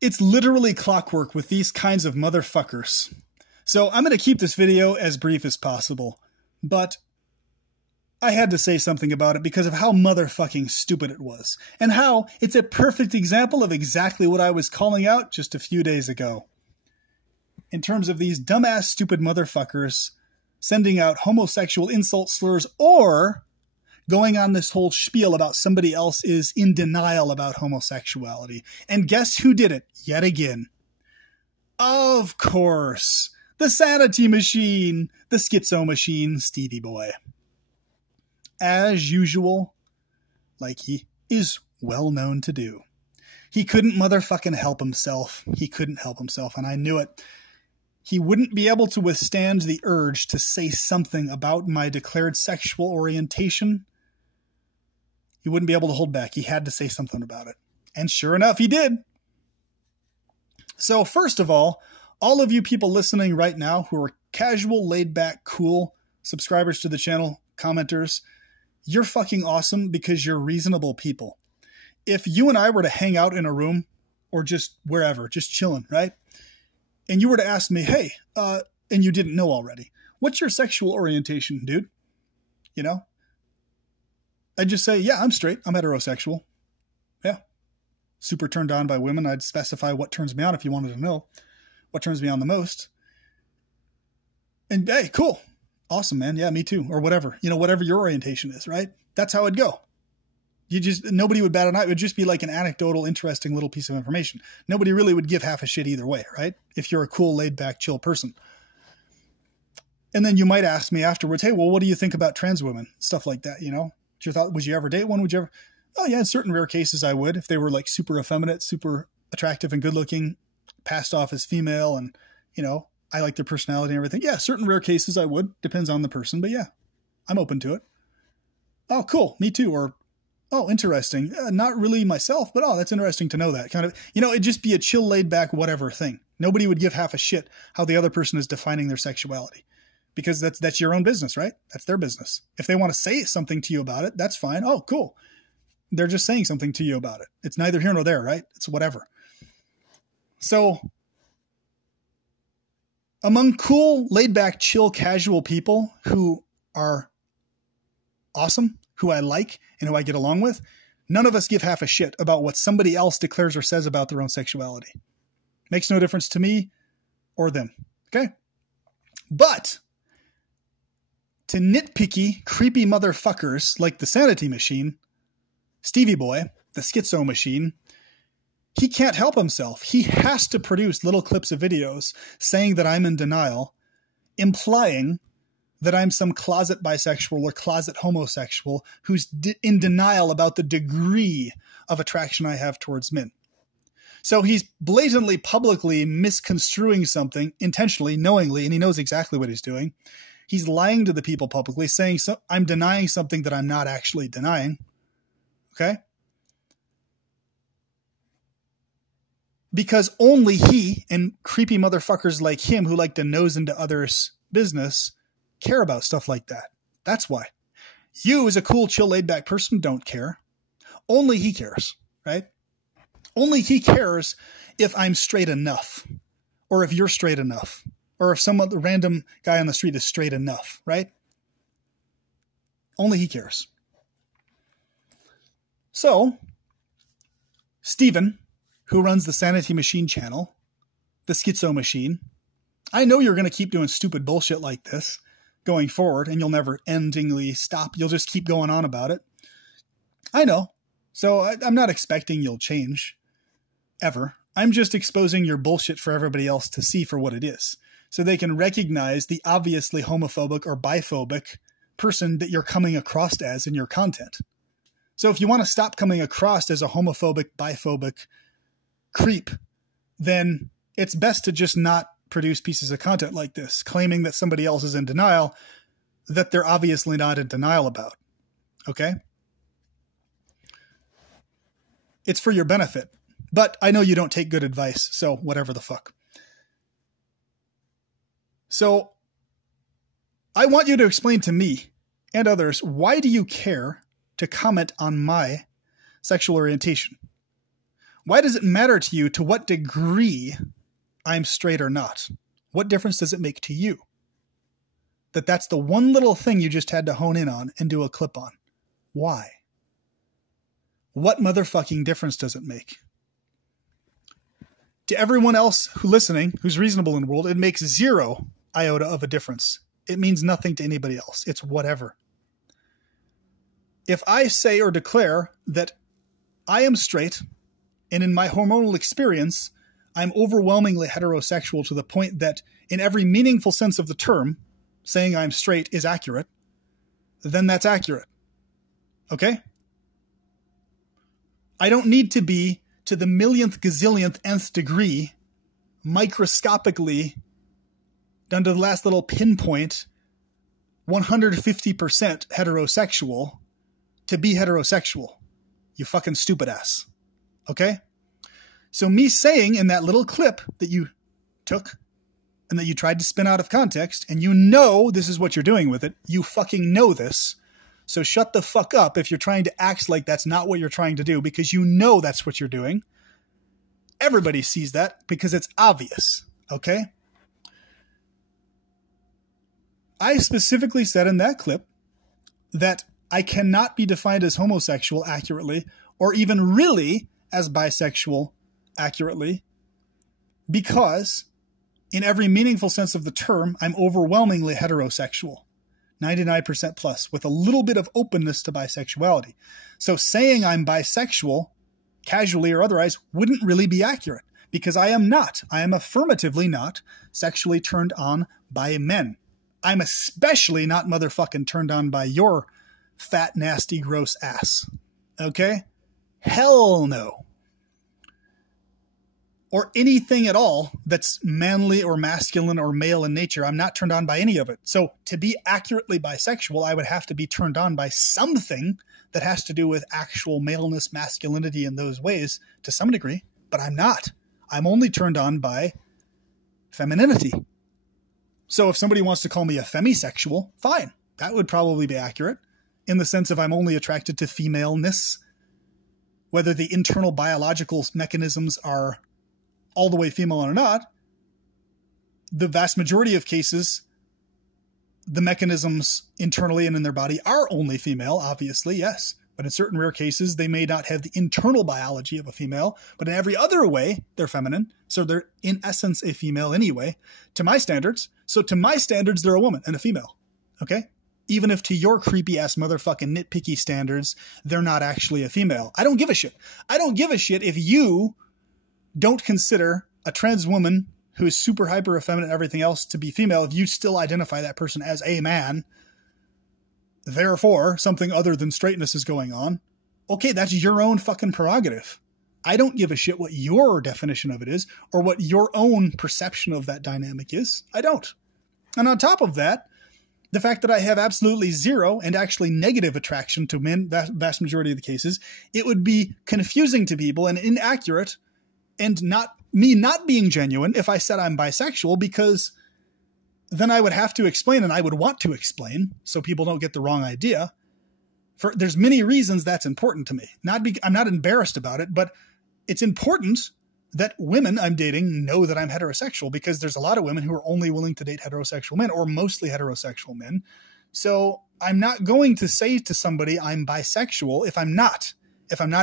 It's literally clockwork with these kinds of motherfuckers. So I'm going to keep this video as brief as possible, but I had to say something about it because of how motherfucking stupid it was, and how it's a perfect example of exactly what I was calling out just a few days ago. In terms of these dumbass, stupid motherfuckers sending out homosexual insult slurs or going on this whole spiel about somebody else is in denial about homosexuality. And guess who did it yet again? Of course, the sanity machine, the schizo machine, Stevie Boy. As usual, like he is well known to do. He couldn't motherfucking help himself. He couldn't help himself, and I knew it. He wouldn't be able to withstand the urge to say something about my declared sexual orientation. He wouldn't be able to hold back. He had to say something about it. And sure enough, he did. So first of all of you people listening right now who are casual, laid back, cool subscribers to the channel, commenters, you're fucking awesome because you're reasonable people. If you and I were to hang out in a room or just wherever, just chilling, right? And you were to ask me, hey, and you didn't know already, what's your sexual orientation, dude? You know? I'd just say, yeah, I'm straight. I'm heterosexual. Yeah. Super turned on by women. I'd specify what turns me on if you wanted to know what turns me on the most. And hey, cool. Awesome, man. Yeah, me too. Or whatever, you know, whatever your orientation is, right? That's how it'd go. Nobody would bat an eye. It would just be like an anecdotal, interesting little piece of information. Nobody really would give half a shit either way, right? If you're a cool, laid back, chill person. And then you might ask me afterwards, hey, well, what do you think about trans women? Stuff like that, you know? Your thought, would you ever date one? Would you ever? Oh yeah, in certain rare cases I would, if they were like super effeminate, super attractive and good looking, passed off as female, and you know, I like their personality and everything. Yeah, certain rare cases I would. Depends on the person, but yeah, I'm open to it. Oh, cool. Me too. Or, oh, interesting. Not really myself, but oh, that's interesting to know that. Kind of, you know, it'd just be a chill, laid back, whatever thing. Nobody would give half a shit how the other person is defining their sexuality. Because that's your own business, right? That's their business. If they want to say something to you about it, that's fine. Oh, cool. They're just saying something to you about it. It's neither here nor there, right? It's whatever. So among cool, laid back, chill, casual people who are awesome, who I like and who I get along with, none of us give half a shit about what somebody else declares or says about their own sexuality. Makes no difference to me or them. Okay? But to nitpicky, creepy motherfuckers like the sanity machine, Stevie Boy, the schizo machine, he can't help himself. He has to produce little clips of videos saying that I'm in denial, implying that I'm some closet bisexual or closet homosexual who's in denial about the degree of attraction I have towards men. So he's blatantly, publicly misconstruing something intentionally, knowingly, and he knows exactly what he's doing. He's lying to the people publicly, saying I'm denying something that I'm not actually denying. Okay? Because only he and creepy motherfuckers like him who like to nose into others' business care about stuff like that. That's why. You, as a cool, chill, laid-back person, don't care. Only he cares, right? Only he cares if I'm straight enough, or if you're straight enough, or if some other random guy on the street is straight enough, right? Only he cares. So, Steven, who runs the Sanity Machine channel, the Schizo Machine, I know you're going to keep doing stupid bullshit like this going forward, and you'll never endingly stop. You'll just keep going on about it. I know. So I'm not expecting you'll change, ever. I'm just exposing your bullshit for everybody else to see for what it is, so they can recognize the obviously homophobic or biphobic person that you're coming across as in your content. So if you want to stop coming across as a homophobic, biphobic creep, then it's best to just not produce pieces of content like this, claiming that somebody else is in denial that they're obviously not in denial about. Okay? It's for your benefit. But I know you don't take good advice, so whatever the fuck. So I want you to explain to me and others, why do you care to comment on my sexual orientation? Why does it matter to you to what degree I'm straight or not? What difference does it make to you? That's the one little thing you just had to hone in on and do a clip on. Why? What motherfucking difference does it make? To everyone else listening who's reasonable in the world, it makes zero iota of a difference. It means nothing to anybody else. It's whatever. If I say or declare that I am straight, and in my hormonal experience, I'm overwhelmingly heterosexual to the point that in every meaningful sense of the term, saying I'm straight is accurate, then that's accurate. Okay? I don't need to be to the millionth, gazillionth, nth degree, microscopically, down to the last little pinpoint, 150% heterosexual to be heterosexual. You fucking stupid ass. Okay? So me saying in that little clip that you took and that you tried to spin out of context, and you know this is what you're doing with it, you fucking know this, so shut the fuck up if you're trying to act like that's not what you're trying to do, because you know that's what you're doing. Everybody sees that because it's obvious, okay? I specifically said in that clip that I cannot be defined as homosexual accurately, or even really as bisexual accurately, because in every meaningful sense of the term, I'm overwhelmingly heterosexual, 99% plus, with a little bit of openness to bisexuality. So saying I'm bisexual, casually or otherwise, wouldn't really be accurate, because I am not. I am affirmatively not sexually turned on by men. I'm especially not motherfucking turned on by your fat, nasty, gross ass. Okay? Hell no. Or anything at all that's manly or masculine or male in nature. I'm not turned on by any of it. So to be accurately bisexual, I would have to be turned on by something that has to do with actual maleness, masculinity in those ways to some degree. But I'm not. I'm only turned on by femininity. So if somebody wants to call me a femisexual, fine. That would probably be accurate in the sense of I'm only attracted to femaleness. Whether the internal biological mechanisms are all the way female or not, the vast majority of cases, the mechanisms internally and in their body are only female, obviously, yes. But in certain rare cases, they may not have the internal biology of a female, but in every other way, they're feminine. So they're in essence a female anyway, to my standards. So to my standards, they're a woman and a female. Okay? Even if to your creepy ass motherfucking nitpicky standards, they're not actually a female. I don't give a shit. I don't give a shit if you don't consider a trans woman who is super hyper effeminate and everything else to be female, if you still identify that person as a man, therefore something other than straightness is going on. Okay, that's your own fucking prerogative. I don't give a shit what your definition of it is or what your own perception of that dynamic is. I don't. And on top of that, the fact that I have absolutely zero and actually negative attraction to men, vast majority of the cases, it would be confusing to people and inaccurate and not being genuine if I said I'm bisexual, because then I would have to explain, and I would want to explain so people don't get the wrong idea. There's many reasons that's important to me. I'm not embarrassed about it, but it's important that women I'm dating know that I'm heterosexual, because there's a lot of women who are only willing to date heterosexual men or mostly heterosexual men. So I'm not going to say to somebody I'm bisexual if I'm not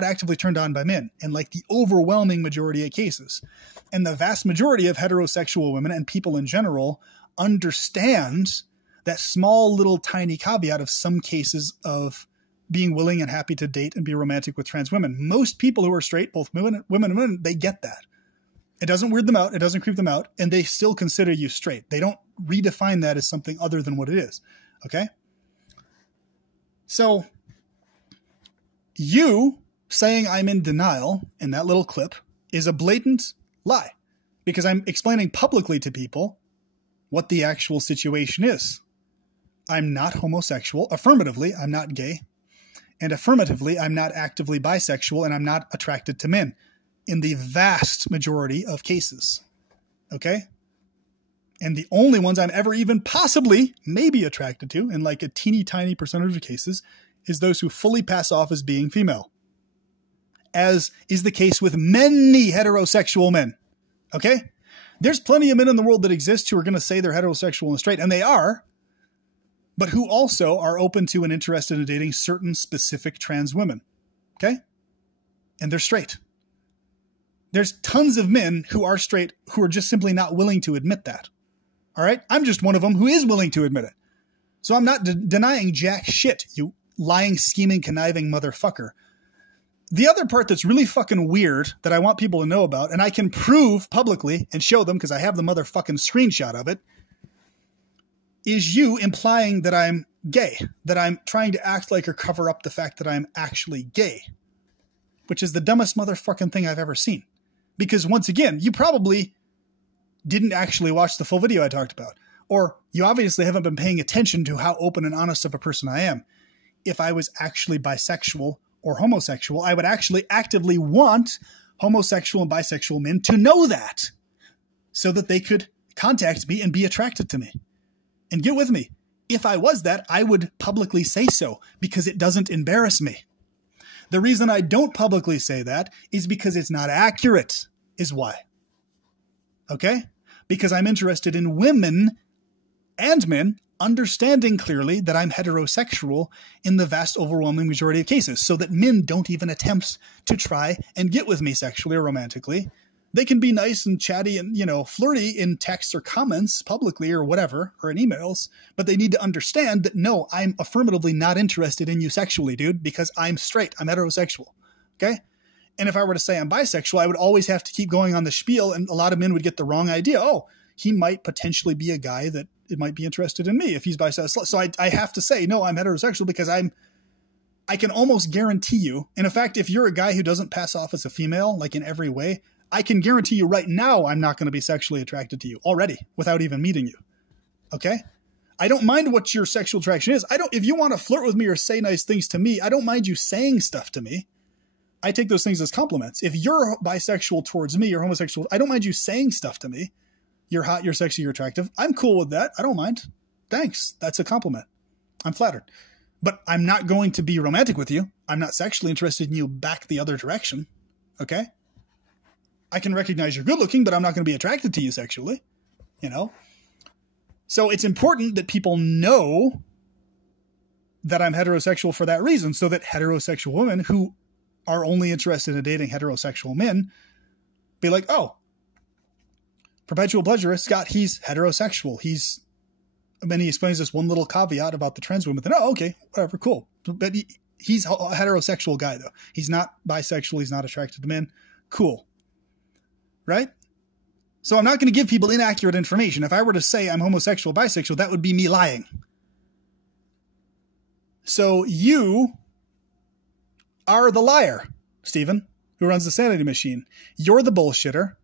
actively turned on by men, in like the overwhelming majority of cases. And the vast majority of heterosexual women and people in general understand that small little tiny caveat of some cases of being willing and happy to date and be romantic with trans women. Most people who are straight, both women and men, they get that. It doesn't weird them out. It doesn't creep them out. And they still consider you straight. They don't redefine that as something other than what it is. Okay? So you saying I'm in denial in that little clip is a blatant lie, because I'm explaining publicly to people what the actual situation is. I'm not homosexual. Affirmatively, I'm not gay. And affirmatively, I'm not actively bisexual, and I'm not attracted to men in the vast majority of cases. Okay? And the only ones I'm ever even possibly maybe attracted to, in like a teeny tiny percentage of cases, is those who fully pass off as being female. as is the case with many heterosexual men. Okay? There's plenty of men in the world that exist who are going to say they're heterosexual and straight, and they are, but who also are open to and interested in dating certain specific trans women. Okay? And they're straight. There's tons of men who are straight who are just simply not willing to admit that. All right? I'm just one of them who is willing to admit it. So I'm not denying jack shit, you lying, scheming, conniving motherfucker. The other part that's really fucking weird that I want people to know about, and I can prove publicly and show them because I have the motherfucking screenshot of it, is you implying that I'm gay, that I'm trying to act like or cover up the fact that I'm actually gay, which is the dumbest motherfucking thing I've ever seen. Because once again, you probably didn't actually watch the full video I talked about, or you obviously haven't been paying attention to how open and honest of a person I am. If I was actually bisexual or homosexual, I would actually actively want homosexual and bisexual men to know that so that they could contact me and be attracted to me and get with me. If I was that, I would publicly say so because it doesn't embarrass me. The reason I don't publicly say that is because it's not accurate, is why. Okay? Because I'm interested in women and men understanding clearly that I'm heterosexual in the vast overwhelming majority of cases, so that men don't even attempt to try and get with me sexually or romantically. They can be nice and chatty and, flirty in texts or comments publicly or whatever, or in emails, but they need to understand that, no, I'm affirmatively not interested in you sexually, dude, because I'm straight. I'm heterosexual. Okay? And if I were to say I'm bisexual, I would always have to keep going on the spiel, and a lot of men would get the wrong idea. Oh, he might potentially be a guy that it might be interested in me if he's bisexual. So I have to say, no, I'm heterosexual because I can almost guarantee you. And in fact, if you're a guy who doesn't pass off as a female, like in every way, I can guarantee you right now, I'm not going to be sexually attracted to you already without even meeting you. Okay? I don't mind what your sexual attraction is. If you want to flirt with me or say nice things to me, I don't mind you saying stuff to me. I take those things as compliments. If you're bisexual towards me or homosexual, I don't mind you saying stuff to me. You're hot, you're sexy, you're attractive. I'm cool with that. I don't mind. Thanks. That's a compliment. I'm flattered. But I'm not going to be romantic with you. I'm not sexually interested in you back the other direction. Okay? I can recognize you're good looking, but I'm not going to be attracted to you sexually. So it's important that people know that I'm heterosexual for that reason, so that heterosexual women who are only interested in dating heterosexual men be like, oh, perpetual pleasurist, Scott, he's heterosexual. And then he explains this one little caveat about the trans women. Then, oh, okay, whatever, cool. But he's a heterosexual guy, though. He's not bisexual. He's not attracted to men. Cool. Right? So I'm not going to give people inaccurate information. If I were to say I'm homosexual, bisexual, that would be me lying. So you are the liar, Stephen, who runs the sanity machine. You're the bullshitter.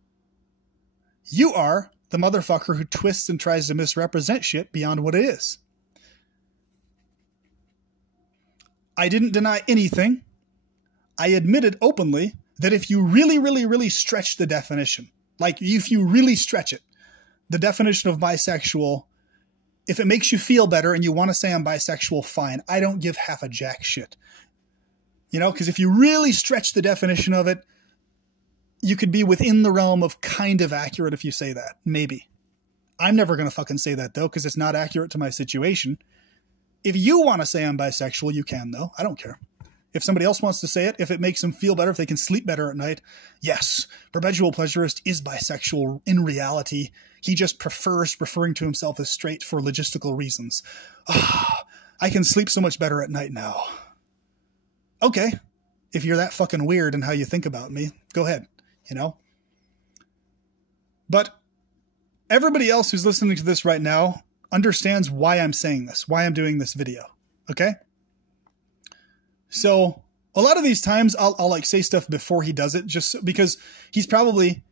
You are the motherfucker who twists and tries to misrepresent shit beyond what it is. I didn't deny anything. I admitted openly that if you really, really, really stretch the definition, like if you really stretch it, the definition of bisexual, if it makes you feel better and you want to say I'm bisexual, fine. I don't give half a jack shit. Because if you really stretch the definition of it, you could be within the realm of kind of accurate if you say that. Maybe. I'm never going to fucking say that, though, because it's not accurate to my situation. If you want to say I'm bisexual, you can, though. I don't care. If somebody else wants to say it, if it makes them feel better, if they can sleep better at night, yes, perpetual pleasurist is bisexual in reality. He just prefers referring to himself as straight for logistical reasons. I can sleep so much better at night now. Okay. If you're that fucking weird in how you think about me, go ahead. But everybody else who's listening to this right now understands why I'm saying this, why I'm doing this video. Okay? So a lot of these times I'll like say stuff before he does it, just because he's probably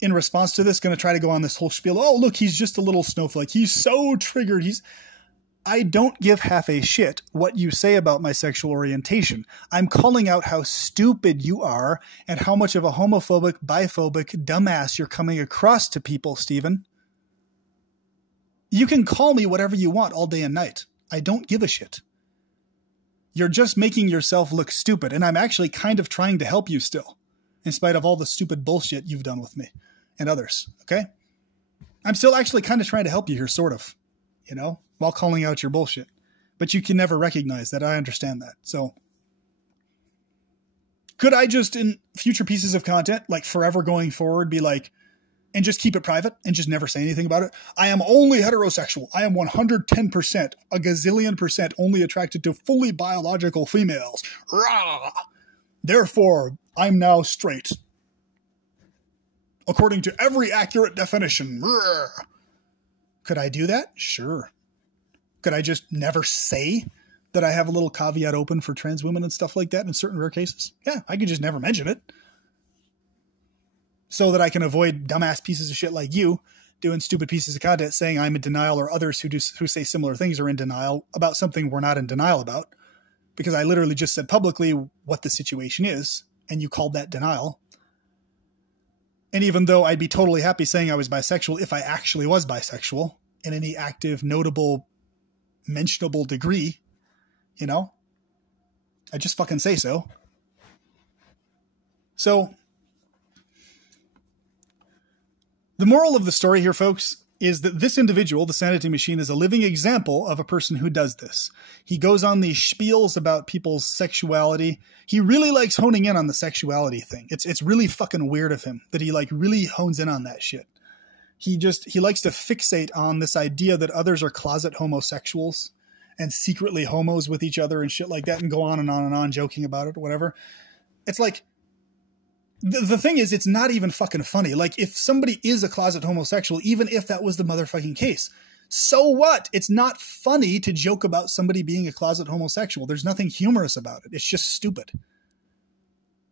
in response to this going to try to go on this whole spiel. Oh, look, he's just a little snowflake. He's so triggered. I don't give half a shit what you say about my sexual orientation. I'm calling out how stupid you are and how much of a homophobic, biphobic dumbass you're coming across to people, Stephen. You can call me whatever you want all day and night. I don't give a shit. You're just making yourself look stupid, and I'm actually kind of trying to help you still, in spite of all the stupid bullshit you've done with me and others, okay? I'm still actually kind of trying to help you here, sort of, you know, while calling out your bullshit. But you can never recognize that. I understand that. So could I just, in future pieces of content, like forever going forward, be like, and just keep it private and just never say anything about it? I am only heterosexual. I am 110%, a gazillion percent only attracted to fully biological females. Rah! Therefore, I'm now straight. According to every accurate definition. Rah! Could I do that? Sure. Could I just never say that I have a little caveat open for trans women and stuff like that in certain rare cases? Yeah, I could just never mention it. So that I can avoid dumbass pieces of shit like you doing stupid pieces of content saying I'm in denial, or others who say similar things are in denial about something we're not in denial about. Because I literally just said publicly what the situation is, and you called that denial. And even though I'd be totally happy saying I was bisexual if I actually was bisexual in any active, notable, mentionable degree, you know, I just fucking say so. So the moral of the story here, folks, is that this individual, the Sanity Machine, is a living example of a person who does this. He goes on these spiels about people's sexuality. He really likes honing in on the sexuality thing. It's really fucking weird of him that he like really hones in on that shit. He likes to fixate on this idea that others are closet homosexuals and secretly homos with each other and shit like that, and go on and on and on joking about it or whatever. It's like, the thing is, it's not even fucking funny. Like, if somebody is a closet homosexual, even if that was the motherfucking case, so what? It's not funny to joke about somebody being a closet homosexual. There's nothing humorous about it. It's just stupid.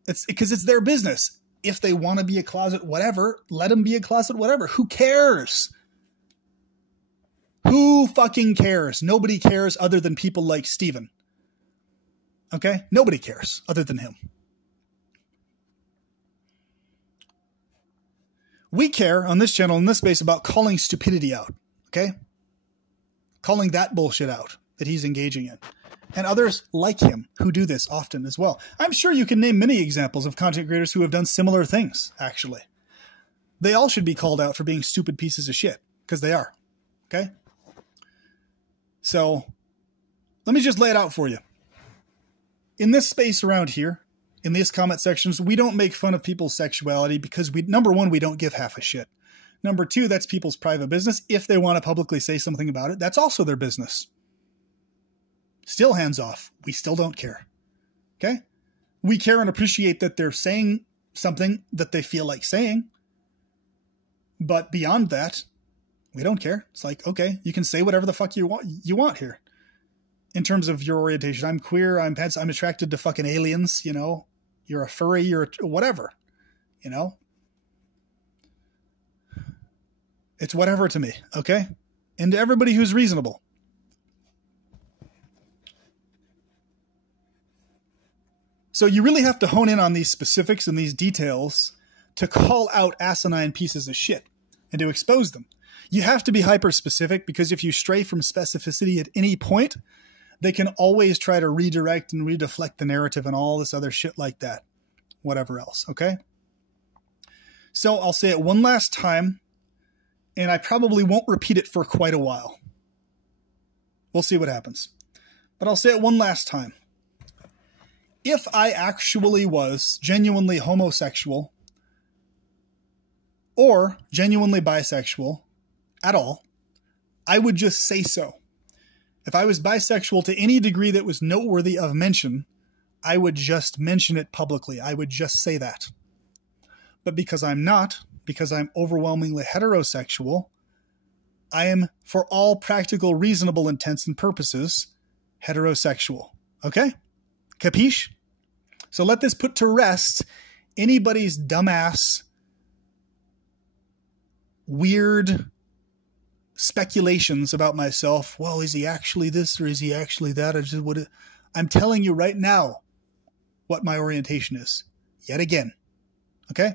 It's because it's their business. If they want to be a closet whatever, let them be a closet whatever. Who cares? Who fucking cares? Nobody cares other than people like Steven. Okay? Nobody cares other than him. We care on this channel, in this space, about calling stupidity out, okay? Calling that bullshit out that he's engaging in. And others like him who do this often as well. I'm sure you can name many examples of content creators who have done similar things, actually. They all should be called out for being stupid pieces of shit, because they are, okay? So, let me just lay it out for you. In this space around here, in these comment sections, we don't make fun of people's sexuality because number one, we don't give half a shit. Number two, that's people's private business. If they want to publicly say something about it, that's also their business. Still hands off. We still don't care. Okay? We care and appreciate that they're saying something that they feel like saying. But beyond that, we don't care. It's like, okay, you can say whatever the fuck you want here. In terms of your orientation, I'm queer, I'm attracted to fucking aliens, you know, you're a furry, you're whatever, you know, it's whatever to me. Okay. And to everybody who's reasonable. So you really have to hone in on these specifics and these details to call out asinine pieces of shit and to expose them. You have to be hyper specific, because if you stray from specificity at any point, they can always try to redirect and redeflect the narrative and all this other shit like that. Whatever else, okay? So I'll say it one last time, and I probably won't repeat it for quite a while. We'll see what happens. But I'll say it one last time. If I actually was genuinely homosexual or genuinely bisexual at all, I would just say so. If I was bisexual to any degree that was noteworthy of mention, I would just mention it publicly. I would just say that. But because I'm not, because I'm overwhelmingly heterosexual, I am, for all practical, reasonable intents and purposes, heterosexual. Okay? Capiche? So let this put to rest anybody's dumbass, weird speculations about myself. Well, is he actually this or is he actually that? I'm telling you right now what my orientation is. Yet again. Okay?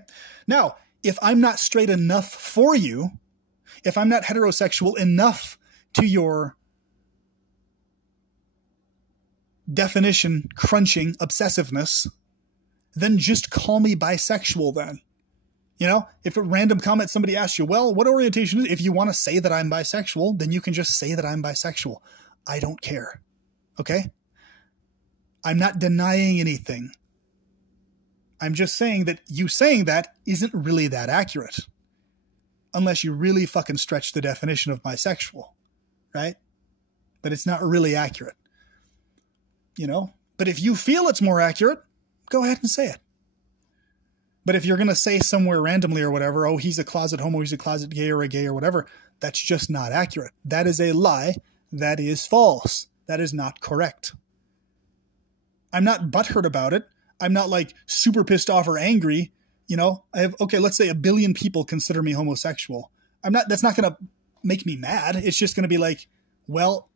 Now, if I'm not straight enough for you, if I'm not heterosexual enough to your definition crunching obsessiveness, then just call me bisexual then. You know, if a random comment somebody asks you, well, what orientation is it? If you want to say that I'm bisexual, then you can just say that I'm bisexual. I don't care. Okay? I'm not denying anything. I'm just saying that you saying that isn't really that accurate. Unless you really fucking stretch the definition of bisexual. Right? But it's not really accurate. You know? But if you feel it's more accurate, go ahead and say it. But if you're going to say somewhere randomly or whatever, oh, he's a closet homo, he's a closet gay or a gay or whatever, that's just not accurate. That is a lie. That is false. That is not correct. I'm not butthurt about it. I'm not like super pissed off or angry. You know, I have, okay, let's say 1 billion people consider me homosexual. That's not going to make me mad. It's just going to be like, well,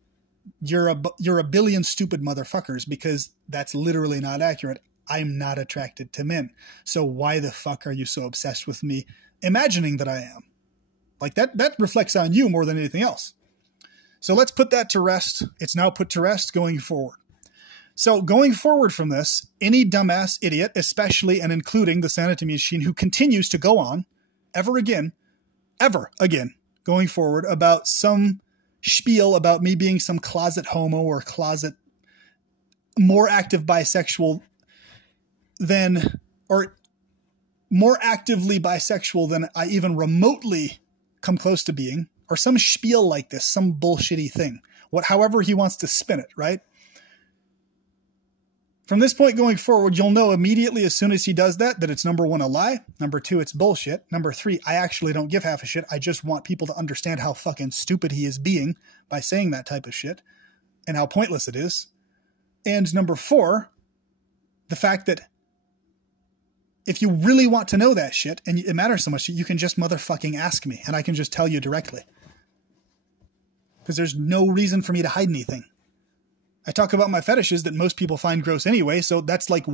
you're a billion stupid motherfuckers, because that's literally not accurate. I'm not attracted to men. So why the fuck are you so obsessed with me imagining that I am? Like that reflects on you more than anything else. So let's put that to rest. It's now put to rest going forward. So going forward from this, any dumbass idiot, especially and including the Sanity Machine, who continues to go on ever again, going forward about some spiel about me being some closet homo or closet more active bisexual than, or more actively bisexual than I even remotely come close to being, or some spiel like this, some bullshitty thing, however he wants to spin it, right? From this point going forward, you'll know immediately as soon as he does that it's number 1, a lie. Number 2, it's bullshit. Number 3, I actually don't give half a shit. I just want people to understand how fucking stupid he is being by saying that type of shit and how pointless it is. And number 4, the fact that if you really want to know that shit and it matters so much, you can just motherfucking ask me and I can just tell you directly. Because there's no reason for me to hide anything. I talk about my fetishes that most people find gross anyway, so that's like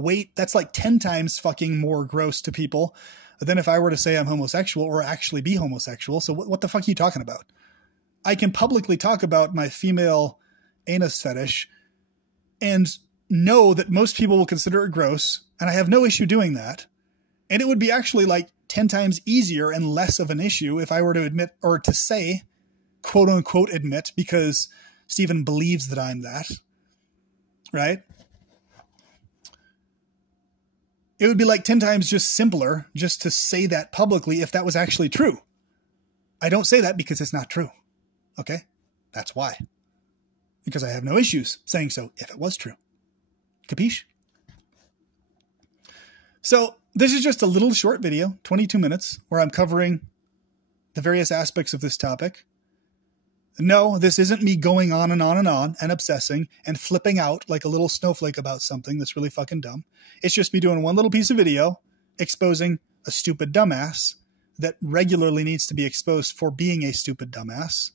10 times fucking more gross to people than if I were to say I'm homosexual or actually be homosexual. So what the fuck are you talking about? I can publicly talk about my female anus fetish and know that most people will consider it gross, and I have no issue doing that. And it would be actually like 10 times easier and less of an issue if I were to admit, or to say, quote unquote, admit, because Stephen believes that I'm that, right? It would be like 10 times just simpler just to say that publicly if that was actually true. I don't say that because it's not true. Okay? That's why. Because I have no issues saying so if it was true. Capiche? So this is just a little short video, 22 minutes, where I'm covering the various aspects of this topic. No, this isn't me going on and on and on and obsessing and flipping out like a little snowflake about something that's really fucking dumb. It's just me doing one little piece of video exposing a stupid dumbass that regularly needs to be exposed for being a stupid dumbass.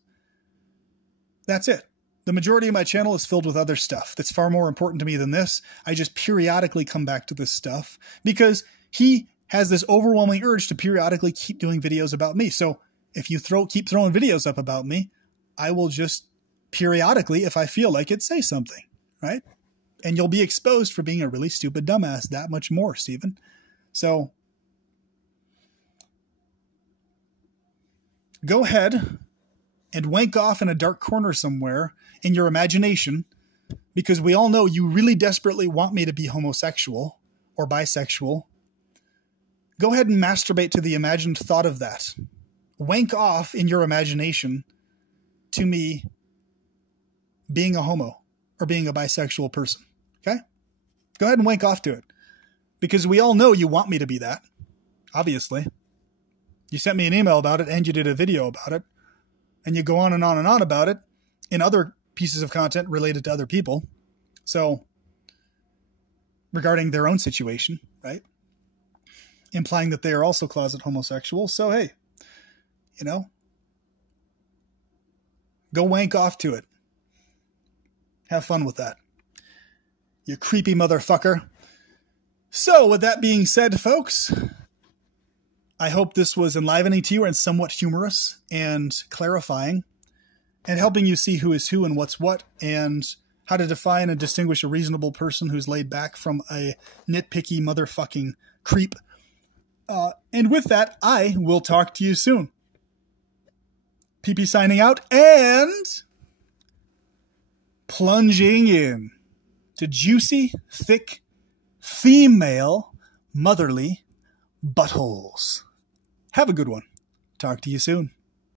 That's it. The majority of my channel is filled with other stuff that's far more important to me than this. I just periodically come back to this stuff because he has this overwhelming urge to periodically keep doing videos about me. So if you keep throwing videos up about me, I will just periodically, if I feel like it, say something, right? And you'll be exposed for being a really stupid dumbass that much more, Stephen. So go ahead and wank off in a dark corner somewhere in your imagination, because we all know you really desperately want me to be homosexual or bisexual. Go ahead and masturbate to the imagined thought of that. Wank off in your imagination to me being a homo or being a bisexual person. Okay? Go ahead and wank off to it. Because we all know you want me to be that. Obviously. You sent me an email about it and you did a video about it. And you go on and on and on about it in other pieces of content related to other people. So, regarding their own situation, right? Implying that they are also closet homosexual. So, hey, you know, go wank off to it. Have fun with that. You creepy motherfucker. So, with that being said, folks, I hope this was enlivening to you and somewhat humorous and clarifying and helping you see who is who and what's what and how to define and distinguish a reasonable person who's laid back from a nitpicky motherfucking creep. And with that, I will talk to you soon. PP signing out and plunging in to juicy, thick, female, motherly buttholes. Have a good one. Talk to you soon.